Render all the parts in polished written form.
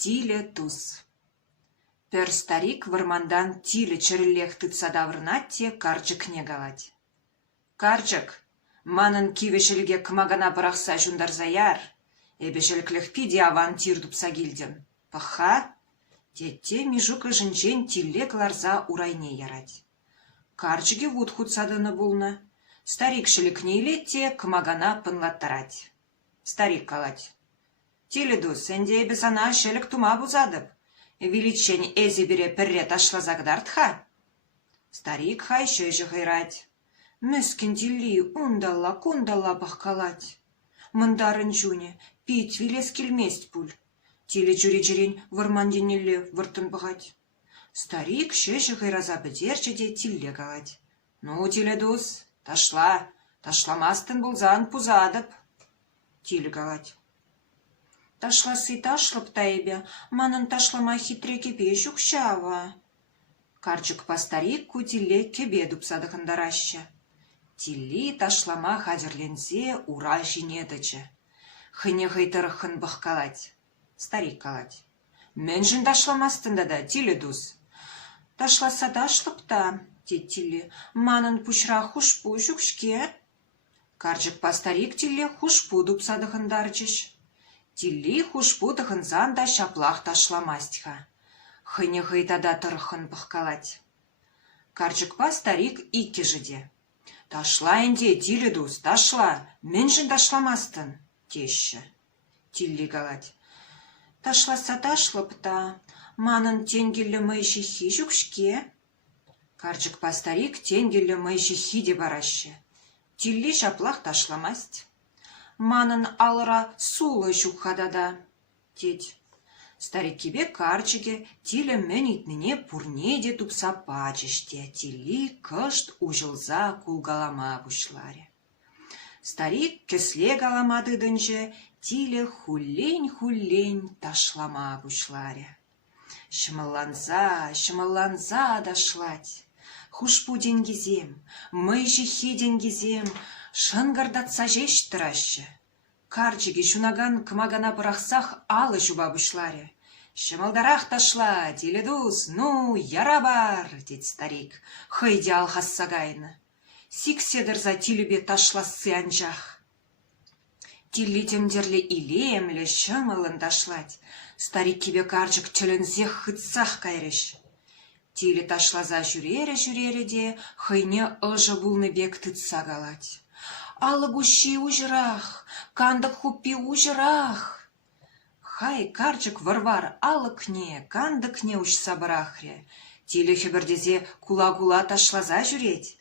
Тиле туз. Пер старик вармандан тиле череллех тытса даврнатте карчыкне галать. Карчык, манын кивешелге кмагана барахса жундарзаяр, эбешелклех пиди аван тир тупса гильден. Паха, тетте мижука жынчен тиллек ларза урайне ярать. Карчыге вуд хутсаданы булна. Старик шелекне илетте кмагана пынлаттарать. Старик калать. Тиледу сенде бесана шелек тума бузадып. Величень эзи бере перре ташла загдартха. Старик хай шөжі гайрать. Мүскін тилли ундалла бахкалать. Мындарын жуне, пить вилес келмест пуль. Тиле жюри-жюрень варманденелле выртын бахать. Старик шөжі гайраза бідерчеде тилле галать. Ну, тиледус, ташламастын булзан пузадып. Тиле галать. Ташласы ташлып тайбе, манын ташлама хитре кепе жукшава. Карчык старик кутилле кебе дупсадыхындараща. Тилли ташлама хадерленсе ура жинедычы. Хыне гайтырыхын бахкалать. Старик калать. Менжін ташламастында да, тиледус. Ташласа ташлыпта, тет тилли, манын пушра хушпу жукшке. Карчык старик тилли хушпу дупсадыхындарчыш. Тилли хушпу тыхынзан да шаплах ташламастьха. Хыне гайтада тырыхын бахкалать. Карчык старик икке жыде. Ташла энде, тиледус, ташла, менжін ташламастын, теші. Тилли галать. Ташласа ташлыпта, манын тенгелі мэйші хи жукшке. Карчык старик тенгелі мэйші хиде барашы. Тилли шаплах ташламасть. Манын алыра сулы жукхадада. Теть. Старик кебе карчыге тиле мөнитнине пурнеде тупса пачыште, тилли кышт ужылза кулгалама бушларе. Старик кесле галамады дынже, тиле хулень ташлама бушларе. Шымылланза дашлать. Хушпу денгизем, мэйжихи денгизем, шынгардатса жештырашы. Карчыге шунаган кмагана бырахсах алы жуба бушларе. Шымылдарах ташла, тиледус, ну, ярабар, дед старик, хыйде алхассагайны. Сикседырза тилебе ташласы анжах. Тилли темдерле илемле шымылын ташлать. Старик кебе карчык тілензех хытсах кайрыш. Тиле ташлаза жүрере де, хыйне ыжы булны бек тытса галать. Алы гущи ужырах, кандык хуппи ужырах. Хай карчык варвар алыкне, кандыкне уж сабырахре. Тиле хебердезе кула-кула ташлаза жүреть.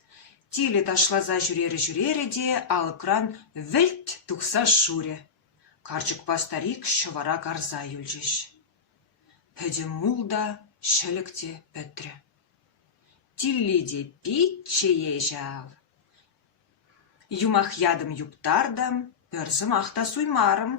Тиле ташлаза жүрере де, алыкран вельт тухса шуре. Карчык старик шывара карза юльжеш. Пөде мулда шелікте пөтре. Тиллиде питче ежал. Юмах ядым юптардам, пөрзім ахта суймарым.